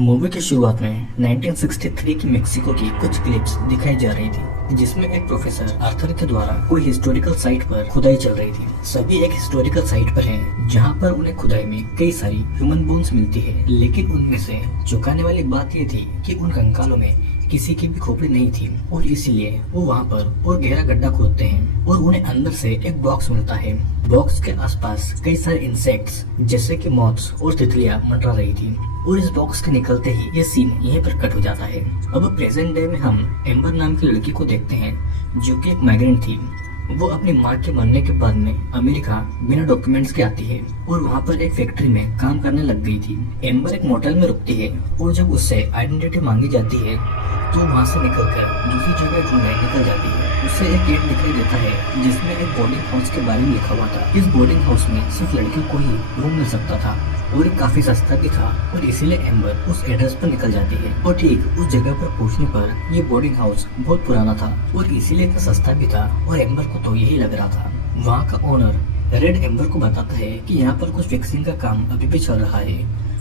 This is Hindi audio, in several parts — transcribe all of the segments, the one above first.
मूवी की शुरुआत में 1963 की मेक्सिको की कुछ क्लिप्स दिखाई जा रही थी, जिसमें एक प्रोफेसर आर्थर के द्वारा कोई हिस्टोरिकल साइट पर खुदाई चल रही थी। सभी एक हिस्टोरिकल साइट पर हैं, जहां पर उन्हें खुदाई में कई सारी ह्यूमन बोन्स मिलती है, लेकिन उनमें से चौंकाने वाली बात यह थी कि उन कंकालों में किसी की भी खोपड़ी नहीं थी और इसीलिए वो वहाँ पर और गहरा गड्ढा खोदते हैं और उन्हें अंदर से एक बॉक्स मिलता है। बॉक्स के आसपास कई सारे इंसेक्ट्स जैसे कि मॉथ्स और तितलियां मंडरा रही थी और इस बॉक्स के निकलते ही ये सीन यहीं पर कट हो जाता है। अब प्रेजेंट डे में हम एम्बर नाम की लड़की को देखते हैं, जो कि एक माइग्रेंट थी। वो अपनी माँ के मरने के बाद में अमेरिका बिना डॉक्यूमेंट्स के आती है और वहाँ पर एक फैक्ट्री में काम करने लग गई थी। एम्बर एक मोटेल में रुकती है और जब उससे आइडेंटिटी मांगी जाती है तो वहाँ से निकलकर दूसरी जगह ढूंढने निकल जाती है। उसे एक गेट दिखाई देता है जिसमें एक बोर्डिंग हाउस के बारे में लिखा हुआ था। इस बोर्डिंग हाउस में सिर्फ लड़कियों को ही रूम मिल सकता था और ये काफी सस्ता भी था और इसीलिए एम्बर उस एड्रेस पर निकल जाती है और ठीक उस जगह पर पहुंचने पर ये बोर्डिंग हाउस बहुत पुराना था और इसीलिए इतना सस्ता भी था और एम्बर को तो यही लग रहा था। वहाँ का ओनर रेड एम्बर को बताता है कि यहाँ पर कुछ फिक्सिंग का काम अभी भी चल रहा है,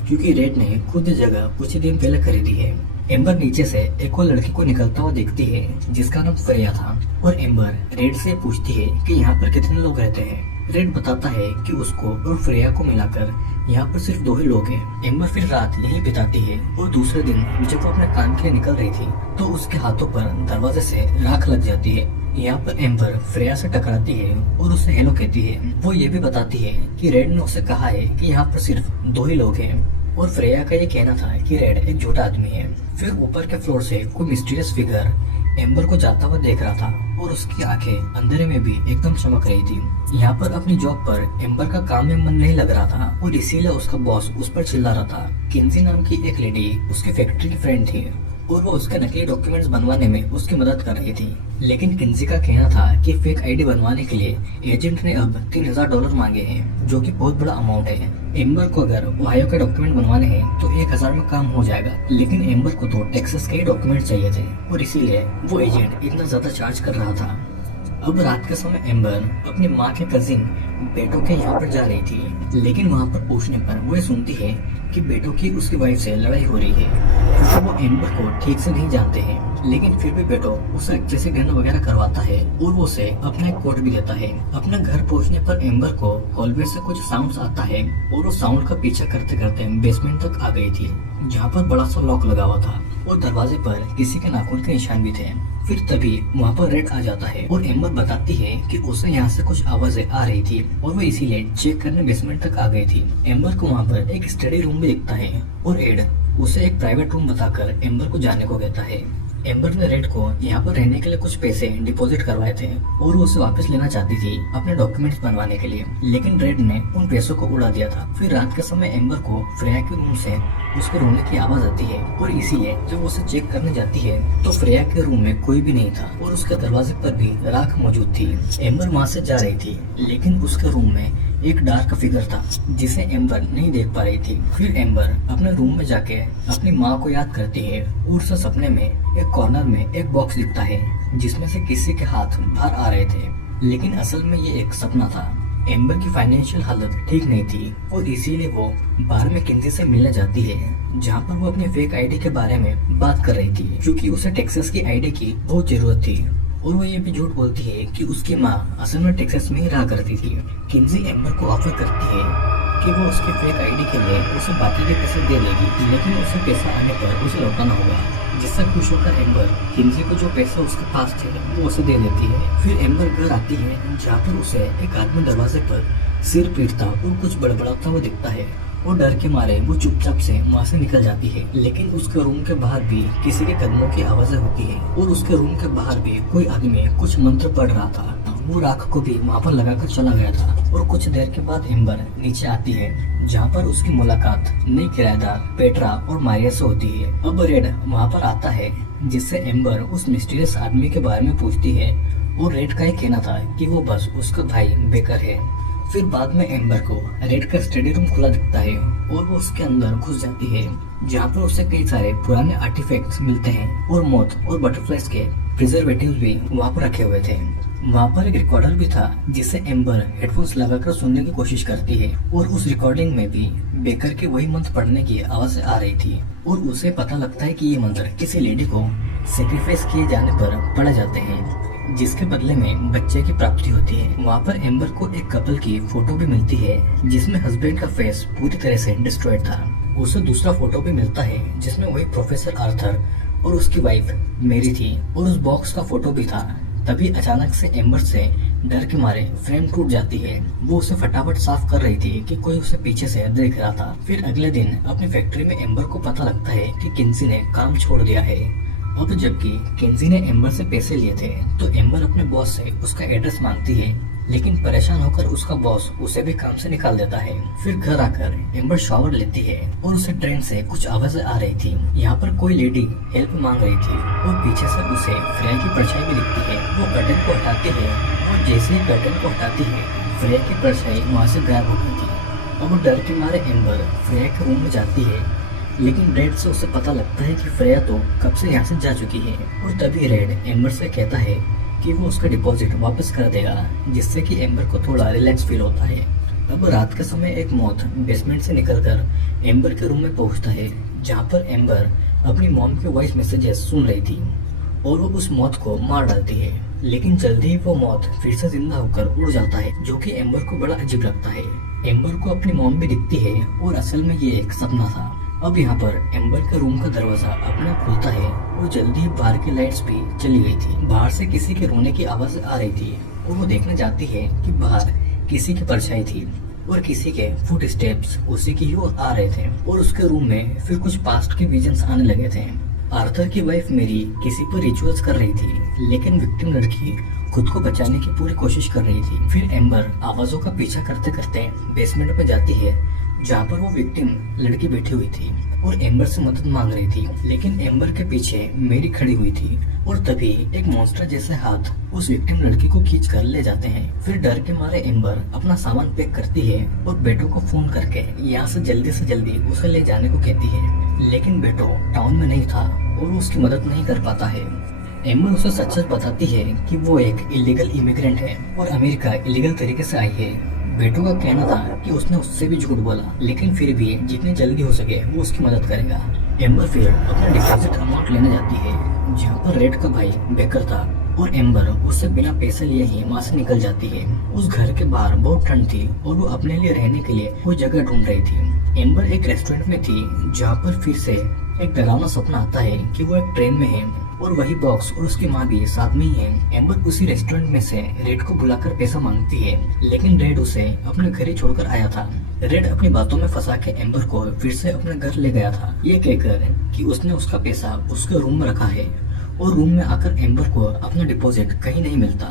क्योंकि रेड ने खुद ये जगह कुछ ही दिन पहले खरीदी है। एम्बर नीचे से एक और लड़की को निकलता हुआ देखती है जिसका नाम फ्रेया था और एम्बर रेड से पूछती है कि यहाँ पर कितने लोग रहते हैं। रेड बताता है कि उसको और फ्रेया को मिलाकर यहाँ पर सिर्फ 2 ही लोग हैं। एम्बर फिर रात यहीं बिताती है और दूसरे दिन जब वो अपने काम के लिए निकल रही थी तो उसके हाथों पर दरवाजे से राख लग जाती है। यहाँ पर एम्बर फ्रेया से टकराती है और उसे हेलो कहती है। वो ये भी बताती है कि रेड ने उसे कहा है कि यहाँ पर सिर्फ 2 ही लोग हैं और फ्रेया का ये कहना था कि रेड एक झूठा आदमी है। फिर ऊपर के फ्लोर से कोई मिस्टीरियस फिगर एम्बर को जाता हुआ देख रहा था और उसकी आंखें अंधेरे में भी एकदम चमक रही थी। यहाँ पर अपनी जॉब पर एम्बर का काम में मन नहीं लग रहा था और इसीलिए उसका बॉस उस पर चिल्ला रहा था। किन्जी नाम की एक लेडी उसकी फैक्ट्री की फ्रेंड थी और वो उसके नकली डॉक्यूमेंट्स बनवाने में उसकी मदद कर रही थी, लेकिन किन्जी का कहना था कि फेक आईडी बनवाने के लिए एजेंट ने अब $3000 मांगे हैं, जो कि बहुत बड़ा अमाउंट है। एम्बर को अगर ओहायो के डॉक्यूमेंट बनवाने हैं तो 1000 में काम हो जाएगा, लेकिन एम्बर को तो टेक्सास के ही डॉक्यूमेंट चाहिए थे और इसीलिए वो एजेंट इतना ज्यादा चार्ज कर रहा था। अब रात के समय एम्बर अपनी माँ के कजिन बेटो के यहाँ पर जा रही थी, लेकिन वहाँ पर पूछने पर वो सुनती है कि बेटो की उसकी वाइफ से लड़ाई हो रही है। तो वो एम्बर को ठीक से नहीं जानते हैं, लेकिन फिर भी बेटो उसे अच्छे से गन वगैरह करवाता है और वो उसे अपना एक कोट भी देता है। अपने घर पहुँचने पर एम्बर को हॉलवे से कुछ साउंड्स आता है और वो साउंड का पीछा करते करते बेसमेंट तक आ गई थी, जहाँ पर बड़ा सा लॉक लगा हुआ था और दरवाजे पर किसी के नाखून के निशान भी थे। फिर तभी वहाँ पर रेड आ जाता है और एम्बर बताती है कि उसे यहाँ से कुछ आवाजें आ रही थी और वो इसीलिए चेक करने बेसमेंट तक आ गई थी। एम्बर को वहाँ पर एक स्टडी रूम भी दिखता है और रेड उसे एक प्राइवेट रूम बताकर एम्बर को जाने को कहता है। एम्बर ने रेड को यहाँ पर रहने के लिए कुछ पैसे डिपॉजिट करवाए थे और वो उसे वापस लेना चाहती थी अपने डॉक्यूमेंट्स बनवाने के लिए, लेकिन रेड ने उन पैसों को उड़ा दिया था। फिर रात के समय एम्बर को फ्रेया के रूम से उसके रोने की आवाज आती है और इसीलिए जब उसे चेक करने जाती है तो फ्रेया के रूम में कोई भी नहीं था और उसके दरवाजे पर भी राख मौजूद थी। एम्बर वहाँ से जा रही थी, लेकिन उसके रूम में एक डार्क फिगर था जिसे एम्बर नहीं देख पा रही थी। फिर एम्बर अपने रूम में जाके अपनी माँ को याद करती है और उसे सपने में एक कॉर्नर में एक बॉक्स दिखता है जिसमें से किसी के हाथ बाहर आ रहे थे, लेकिन असल में ये एक सपना था। एम्बर की फाइनेंशियल हालत ठीक नहीं थी और इसीलिए वो बाहर में किन्जी से मिलने जाती है, जहाँ पर वो अपने फेक आईडी के बारे में बात कर रही थी, क्योंकि उसे टेक्सास की आईडी की बहुत जरूरत थी और वो ये भी झूठ बोलती है कि उसकी माँ असल में टेक्सास में ही रहा करती थी। किन्जी एम्बर को ऑफर करती है कि वो उसके फेक आईडी के लिए उसे बाकी के पैसे दे देगी, लेकिन उसे पैसा आने पर उसे लौटाना होगा, जिससे खुश होकर एम्बर किन्जी को जो पैसे उसके पास थे वो उसे दे देती है। फिर एम्बर घर आती है, जहाँ पर उसे एक आदमी दरवाजे पर सिर पीटता और कुछ बड़बड़ाता हुआ दिखता है और डर के मारे वो चुपचाप से वहाँ से निकल जाती है, लेकिन उसके रूम के बाहर भी किसी के कदमों की आवाजें होती है और उसके रूम के बाहर भी कोई आदमी कुछ मंत्र पढ़ रहा था। वो राख को भी वहाँ पर लगाकर चला गया था और कुछ देर के बाद एम्बर नीचे आती है, जहाँ पर उसकी मुलाकात नई किराएदार पेट्रा और मारिया से होती है। अब रेड वहाँ पर आता है, जिससे एम्बर उस मिस्टीरियस आदमी के बारे में पूछती है और रेड का ही कहना था कि वो बस उसका भाई बेकर है। फिर बाद में एम्बर को रेड का स्टडी रूम खुला दिखता है और वो उसके अंदर घुस जाती है, जहाँ पर उसे कई सारे पुराने आर्टिफैक्ट्स मिलते हैं और मोथ और बटरफ्लाइज के प्रिजर्वेटिव भी वहाँ पर रखे हुए थे। वहाँ पर एक रिकॉर्डर भी था जिससे एम्बर हेडफोन्स लगाकर सुनने की कोशिश करती है और उस रिकॉर्डिंग में भी बेकर के वही मंत्र पढ़ने की आवाज आ रही थी और उसे पता लगता है कि ये मंत्र किसी लेडी को सेक्रीफाइस किए जाने पर पढ़े जाते हैं जिसके बदले में बच्चे की प्राप्ति होती है। वहाँ पर एम्बर को एक कपल की फोटो भी मिलती है जिसमें हस्बैंड का फेस पूरी तरह से डिस्ट्रॉयड था। उसे दूसरा फोटो भी मिलता है जिसमें वही प्रोफेसर आर्थर और उसकी वाइफ मेरी थी और उस बॉक्स का फोटो भी था। तभी अचानक से एम्बर से डर के मारे फ्रेम टूट जाती है। वो उसे फटाफट साफ कर रही थी कि कोई उसे पीछे से देख रहा था। फिर अगले दिन अपनी फैक्ट्री में एम्बर को पता लगता है कि किन्सी ने काम छोड़ दिया है। अब जबकि किन्सी ने एम्बर से पैसे लिए थे तो एम्बर अपने बॉस से उसका एड्रेस मांगती है, लेकिन परेशान होकर उसका बॉस उसे भी काम से निकाल देता है। फिर घर आकर एम्बर शावर लेती है और उसे ट्रेन से कुछ आवाजें आ रही थी। यहाँ पर कोई लेडी हेल्प मांग रही थी और पीछे से उसे फ्रेया की परछाई भी दिखती है। वो कर्टन को हटाती है और जैसे ही कर्टन को हटाती है फ्रेया की परछाई वहाँ से गायब हो गई थी। अब डर के मारे एम्बर फ्रेया के रूम में जाती है, लेकिन रेड से उसे पता लगता है कि फ्रेया तो कब से यहाँ से जा चुकी है और तभी रेड एम्बर से कहता है कि वो उसका डिपॉजिट वापस कर देगा, जिससे कि एम्बर को थोड़ा रिलैक्स फील होता है। अब रात के समय एक मॉथ बेसमेंट से निकलकर एम्बर के रूम में पहुंचता है जहां पर एम्बर अपनी मॉम के वॉइस मैसेजेस सुन रही थी और वो उस मॉथ को मार डालती है। लेकिन जल्दी ही वो मॉथ फिर से जिंदा होकर उड़ जाता है, जो कि एम्बर को बड़ा अजीब लगता है। एम्बर को अपनी मॉम भी दिखती है और असल में ये एक सपना था। अब यहाँ पर एम्बर के रूम का दरवाजा अपने आप खुलता है और जल्दी ही बाहर की लाइट्स भी चली गई थी। बाहर से किसी के रोने की आवाज आ रही थी और वो देखने जाती है कि बाहर किसी की परछाई थी और किसी के फुट स्टेप्स उसी की ओर आ रहे थे और उसके रूम में फिर कुछ पास्ट के विजन्स आने लगे थे। आर्थर की वाइफ मेरी किसी पर रिचुअल्स कर रही थी, लेकिन विक्टिम लड़की खुद को बचाने की पूरी कोशिश कर रही थी। फिर एम्बर आवाजों का पीछा करते करते बेसमेंट में जाती है जहाँ पर वो विक्टिम लड़की बैठी हुई थी और एम्बर से मदद मांग रही थी, लेकिन एम्बर के पीछे मेरी खड़ी हुई थी और तभी एक मॉन्स्टर जैसे हाथ उस विक्टिम लड़की को खींच कर ले जाते हैं। फिर डर के मारे एम्बर अपना सामान पैक करती है और बेटो को फोन करके यहाँ से जल्दी उसे ले जाने को कहती है, लेकिन बेटो टाउन में नहीं था और वो उसकी मदद नहीं कर पाता है। एम्बर उसे सच बताती है कि वो एक इलीगल इमिग्रेंट है और अमेरिका इलीगल तरीके से आई है। बेटो का कहना था कि उसने उससे भी झूठ बोला, लेकिन फिर भी जितनी जल्दी हो सके वो उसकी मदद करेगा। एम्बर फिर अपना डिपॉजिट अमाउंट लेने जाती है जहाँ पर रेड का भाई बेकर था और एम्बर उससे बिना पैसे लिए ही वहाँ से निकल जाती है। उस घर के बाहर बहुत ठंड थी और वो अपने लिए रहने के लिए कोई जगह ढूंढ रही थी। एम्बर एक रेस्टोरेंट में थी जहाँ पर फिर से एक डरावना सपना आता है कि वो एक ट्रेन में है और वही बॉक्स और उसकी माँ भी साथ में ही है। एम्बर उसी रेस्टोरेंट में से रेड को बुलाकर पैसा मांगती है, लेकिन रेड उसे अपने घर ही छोड़कर आया था। रेड अपनी बातों में फंसा के एम्बर को फिर से अपने घर ले गया था, ये कहकर कि उसने उसका पैसा उसके रूम में रखा है और रूम में आकर एम्बर को अपना डिपॉजिट कहीं नहीं मिलता।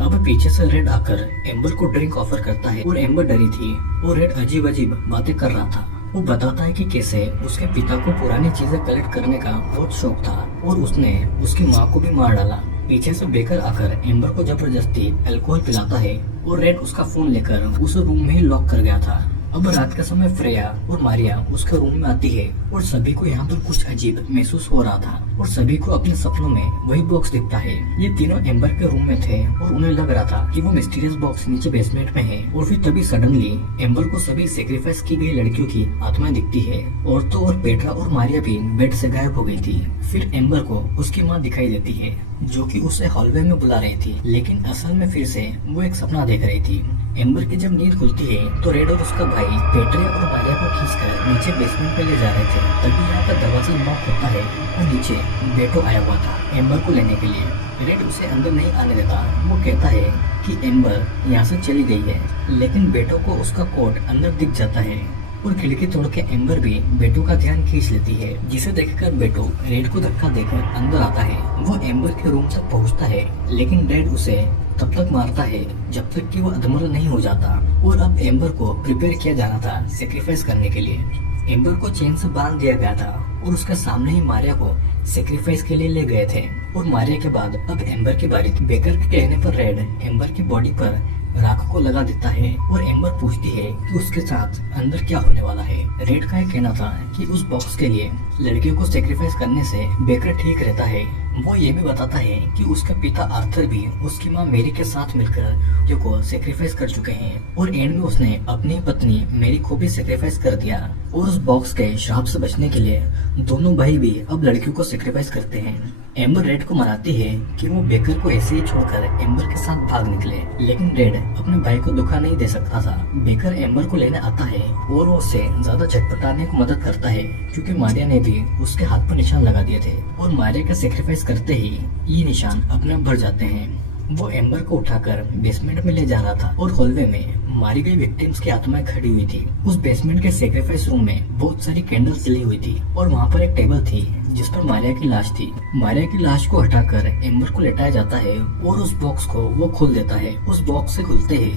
अब पीछे से रेड आकर एम्बर को ड्रिंक ऑफर करता है और एम्बर डरी थी और रेड अजीब अजीब बातें कर रहा था। वो बताता है कि कैसे उसके पिता को पुरानी चीजें कलेक्ट करने का बहुत शौक था और उसने उसकी माँ को भी मार डाला। पीछे से बेकर आकर एम्बर को जबरदस्ती अल्कोहल पिलाता है और रेड उसका फोन लेकर उसे रूम में ही लॉक कर गया था। अब रात के समय फ्रेया और मारिया उसके रूम में आती है और सभी को यहाँ पर कुछ अजीब महसूस हो रहा था और सभी को अपने सपनों में वही बॉक्स दिखता है। ये तीनों एम्बर के रूम में थे और उन्हें लग रहा था कि वो मिस्टीरियस बॉक्स नीचे बेसमेंट में है और फिर तभी सडनली एम्बर को सभी सेक्रीफाइस की गई लड़कियों की आत्माएं दिखती है। औरतों और पेट्रा और मारिया भी बेड से गायब हो गई थी। फिर एम्बर को उसकी माँ दिखाई देती है जो कि उसे हॉलवे में बुला रही थी, लेकिन असल में फिर से वो एक सपना देख रही थी। एम्बर की जब नींद खुलती है तो रेड और उसका भाई पेट्रिया और मारिया को खींचकर नीचे बेसमेंट में ले जा रहे थे। तभी यहाँ का दरवाजा लॉक होता है और नीचे बेटो आया हुआ था एम्बर को लेने के लिए। रेड उसे अंदर नहीं आने देता। वो कहता है कि एम्बर यहाँ से चली गई है, लेकिन बेटो को उसका कोट अंदर दिख जाता है और खिड़की तोड़ के एम्बर भी बेटो का ध्यान खींच लेती है, जिसे देखकर बेटो रेड को धक्का देकर अंदर आता है। वो एम्बर के रूम तक पहुंचता है, लेकिन रेड उसे तब तक मारता है जब तक कि वो अधमरा नहीं हो जाता। और अब एम्बर को प्रिपेयर किया जाना था सेक्रीफाइस करने के लिए। एम्बर को चेन से बांध दिया गया था और उसके सामने ही मारिया को सेक्रीफाइस के लिए ले गए थे। और मारिया के बाद अब एम्बर की बारी थी। बेकर के कहने पर रेड एम्बर की बॉडी पर राख को लगा देता है और एम्बर पूछती है कि उसके साथ अंदर क्या होने वाला है। रेड का यह कहना था कि उस बॉक्स के लिए लड़कियों को सेक्रीफाइस करने से बेकर ठीक रहता है। वो ये भी बताता है कि उसका पिता आर्थर भी उसकी माँ मेरी के साथ मिलकर लड़कियों को सेक्रीफाइस कर चुके हैं और एंड में उसने अपनी पत्नी मेरी को भी सेक्रीफाइस कर दिया। और उस बॉक्स के श्राप से बचने के लिए दोनों भाई भी अब लड़कियों को सेक्रीफाइस करते हैं। एम्बर रेड को मनाती है कि वो बेकर को ऐसे ही छोड़कर एम्बर के साथ भाग निकले, लेकिन रेड अपने भाई को धोखा नहीं दे सकता था। बेकर एम्बर को लेने आता है और वो उसे ज्यादा चटपटाने को मदद करता है क्योंकि मारिया ने भी उसके हाथ पर निशान लगा दिए थे और मारिया का सेक्रीफाइस करते ही ये निशान अपने आप भर जाते हैं। वो एम्बर को उठाकर बेसमेंट में ले जा रहा था और हॉलवे में मारी गई विक्टिम्स की आत्माएं खड़ी हुई थी। उस बेसमेंट के सेक्रीफाइस रूम में बहुत सारी कैंडल्स जली हुई थी और वहाँ पर एक टेबल थी जिस पर मारिया की लाश थी। मारिया की लाश को हटाकर एम्बर को लेटाया जाता है और उस बॉक्स को वो खोल देता है। उस बॉक्स से खुलते ही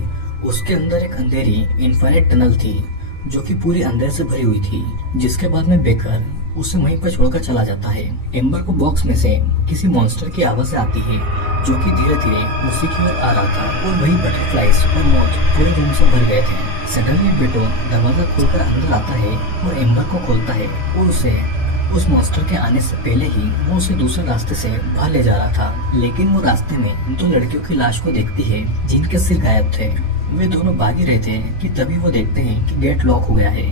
उसके अंदर एक अंधेरी इन्फाइनाइट टनल थी जो कि पूरी अंधेरे से भरी हुई थी, जिसके बाद में बेकर उसे वहीं पर छोड़कर चला जाता है। एम्बर को बॉक्स में से किसी मॉन्स्टर की आवाज आती है जो कि धीरे धीरे उसी की ओर आ रहा था और वही बटरफ्लाइज और मोथ पूरे रूम से भर गए थे। सडनली बेटो दरवाजा खोलकर अंदर आता है और एम्बर को खोलता है और उसे उस मॉन्स्टर के आने से पहले ही वो उसे दूसरे रास्ते से बाहर ले जा रहा था। लेकिन वो रास्ते में दो लड़कियों की लाश को देखती है जिनके सिर गायब थे। वे दोनों भाग ही रहे थे कि तभी वो देखते हैं कि गेट लॉक हो गया है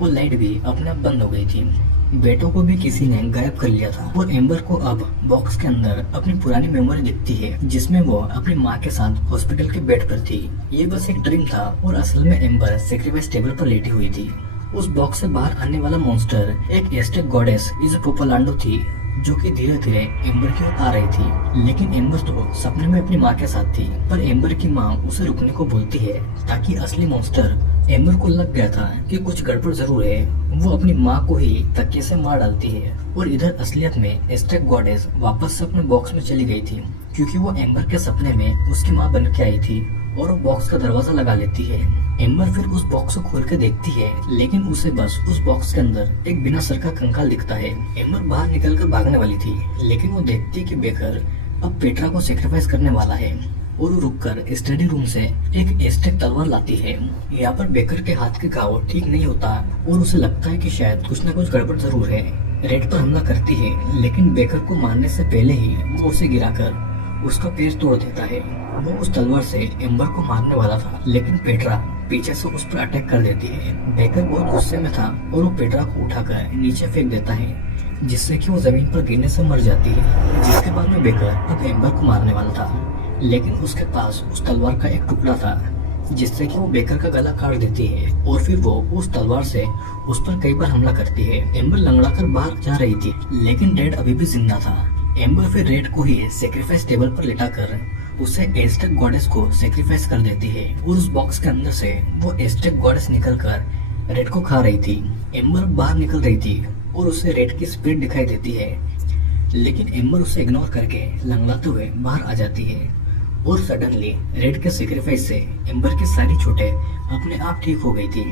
और लाइट भी अपने आप बंद हो गई थी। बेटों को भी किसी ने गायब कर लिया था और एम्बर को अब बॉक्स के अंदर अपनी पुरानी मेमोरी दिखती है जिसमें वो अपनी माँ के साथ हॉस्पिटल के बेड पर थी। ये बस एक ड्रीम था और असल में एम्बर सेक्रीफाइस टेबल पर लेटी हुई थी। उस बॉक्स से बाहर आने वाला मॉन्स्टर एक एस्टेक गॉडेस इज पोपलांडो थी जो कि धीरे धीरे एम्बर की ओर आ रही थी। लेकिन एम्बर तो सपने में अपनी माँ के साथ थी, पर एम्बर की माँ उसे रुकने को बोलती है ताकि असली मॉन्स्टर एम्बर को लग गया था कि कुछ गड़बड़ जरूर है। वो अपनी माँ को ही तकिए से मार डालती है और इधर असलियत में एस्टेक गॉडेस वापस से अपने बॉक्स में चली गई थी क्योंकि वो एम्बर के सपने में उसकी माँ बन के आई थी और वो बॉक्स का दरवाजा लगा लेती है। एम्बर फिर उस बॉक्स को खोल के देखती है लेकिन उसे बस उस बॉक्स के अंदर एक बिना सर का कंकाल दिखता है। एम्बर बाहर निकलकर भागने वाली थी लेकिन वो देखती है कि बेकर अब पेट्रा को सेक्रीफाइस करने वाला है और वो रुककर स्टडी रूम से एक एस्टेक तलवार लाती है। यहाँ पर बेकर के हाथ के घाव ठीक नहीं होता और उसे लगता है कि शायद कुछ न कुछ गड़बड़ जरूर है। रेड पर हमला करती है लेकिन बेकर को मारने से पहले ही वो उसे गिराकर उसका पैर तोड़ देता है। वो उस तलवार से एम्बर को मारने वाला था लेकिन पेट्रा पीछे से उस पर अटैक कर देती है। बेकर बहुत गुस्से में था और वो पेट्रा को उठाकर नीचे फेंक देता है जिससे कि वो जमीन पर गिरने से मर जाती है। जिसके बाद में बेकर अब एम्बर को मारने वाला था लेकिन उसके पास उस तलवार का एक टुकड़ा था जिससे कि वो बेकर का गला काट देती है और फिर वो उस तलवार से उस पर कई बार हमला करती है। एम्बर लंगड़ाकर बाहर जा रही थी लेकिन रेड अभी भी जिंदा था। एम्बर फिर रेड को ही सेक्रीफाइस टेबल पर लेटाकर उसे एस्टेक गॉडेस को सेक्रीफाइस कर देती है और उस बॉक्स के अंदर से वो एस्टेक गॉडेस निकलकर रेड को खा रही थी। एम्बर बाहर निकल रही थी और उसे रेड की स्पिरिट दिखाई देती है लेकिन एम्बर उसे इग्नोर करके लंगड़ाते हुए बाहर आ जाती है और सडनली रेड के सेक्रीफाइस से एम्बर की सारी चोटें अपने आप ठीक हो गई थी।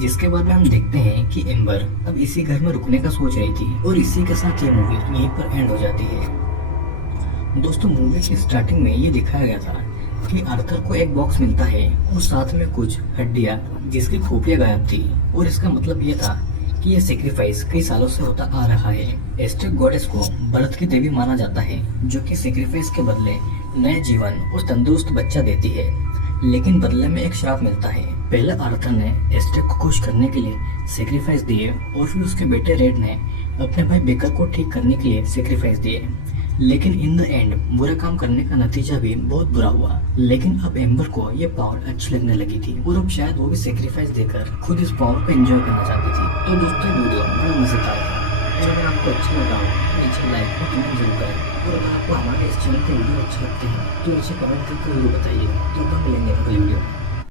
जिसके बाद में हम देखते हैं कि एम्बर अब इसी घर में रुकने का सोच रही थी और इसी के साथ ये मूवी यहीं पर एंड हो जाती है। दोस्तों मूवी की स्टार्टिंग में ये दिखाया गया था कि आर्थर को एक बॉक्स मिलता है और साथ में कुछ हड्डियां जिसकी खोपड़ियां गायब थी और इसका मतलब ये था कि ये सेक्रीफाइस कई सालों से होता आ रहा है। एस्टेक गॉडेस को बर्थ की देवी माना जाता है जो कि सेक्रीफाइस के बदले नए जीवन और तंदुरुस्त बच्चा देती है, लेकिन बदले में एक श्राप मिलता है। पहले आर्थर ने एस्टेक को खुश करने के लिए सेक्रीफाइस दिए और फिर उसके बेटे रेड ने अपने भाई बेकर को ठीक करने के लिए सेक्रीफाइस दिए, लेकिन इन द एंड बुरा काम करने का नतीजा भी बहुत बुरा हुआ। लेकिन अब एम्बर को ये पावर अच्छी लगने लगी थी और अब शायद वो भी सेक्रीफाइस देकर खुद इस पावर को एंजॉय करना चाहती थी। तो दोस्तों वीडियो बड़ा मजेदार था और अगर आपको अच्छा लगा हो तो नीचे लाइक और कमेंट जरूर करें और अगर आपको हमारे इस चैनल के वीडियो अच्छे लगते हैं तो नीचे कमेंट करके जरूर बताइए। तो मिलेंगे अगले वीडियो।